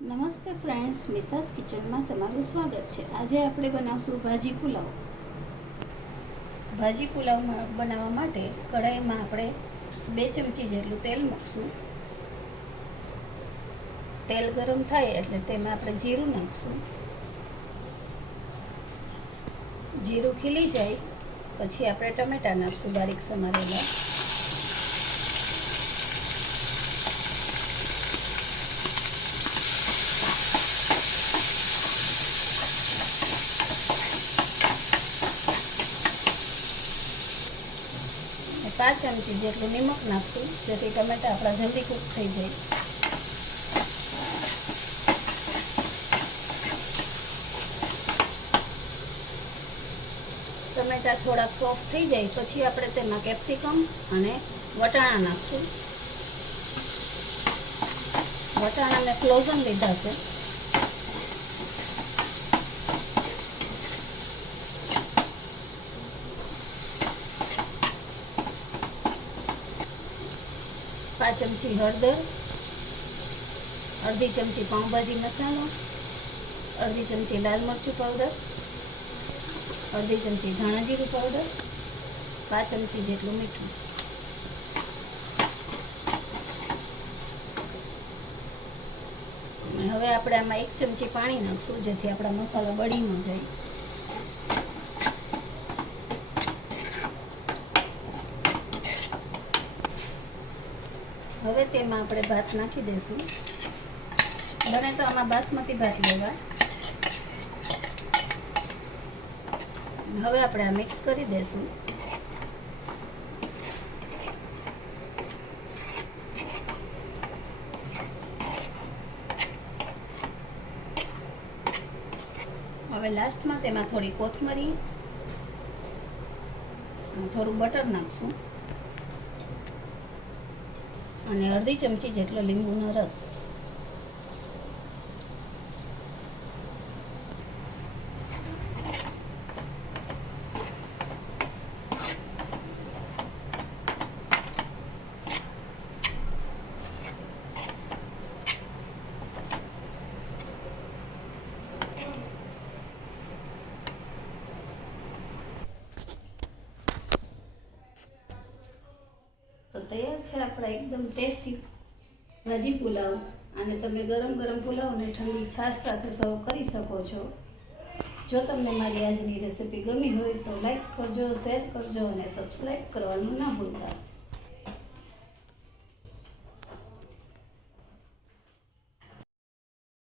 નમસ્તે ફ્રેન્ડ્સ, મિતાસ કિચનમાં તમારું સ્વાગત છે। આજે આપણે બનાવશું ભાજી પુલાવ। ભાજી પુલાવ બનાવવા માટે કઢાઈમાં આપણે 2 ચમચી જેટલું તેલ મૂકશું। તેલ ગરમ થાય એટલે તેમાં આપણે જીરું નાખશું। જીરું ખીલી જાય પછી આપણે ટમેટાં નાખશું બારીક સમારેલા। પાંચ ચમચી જેટલું નિમક નાખશું જેથી ટમેટા આપણા જલ્દી કૂક થઈ જાય। ટમેટા થોડા સોફ્ટ થઈ જાય પછી આપણે તેમાં કેપ્સિકમ અને વટાણા નાખશું। વટાણાને ફ્રોઝન લીધા છે। પાંચ ચમચી હળદર, અડધી ચમચી પાઉંભાજી મસાલો, અડધી ચમચી લાલ મરચું પાવડર, અડધી ચમચી ધાણા જીરું પાવડર, 5 ચમચી જેટલું મીઠું। હવે આપણે આમાં 1 ચમચી પાણી નાખશું જેથી આપણા મસાલા બળી ન જાય। હવે તેમાં આપણે ભાત નાખી દઈશું। બને તો આમાં બાસમતી ભાત લેવા। હવે આપણે આ મિક્સ કરી દઈશું। હવે લાસ્ટમાં તેમાં થોડી કોથમરી અને થોડું બટર નાખશું અને અડધી ચમચી જેટલો લીંબુનો રસ। તો તૈયાર છે આપણા એકદમ ટેસ્ટી ભાજી પુલાવ। અને તમે ગરમ ગરમ પુલાવને ઠંડી છાશ સાથે સર્વ કરી શકો છો। જો તમને મારી આજની રેસિપી ગમી હોય તો લાઈક કરજો, શેર કરજો અને સબસ્ક્રાઈબ કરવાનું ના ભૂલતા।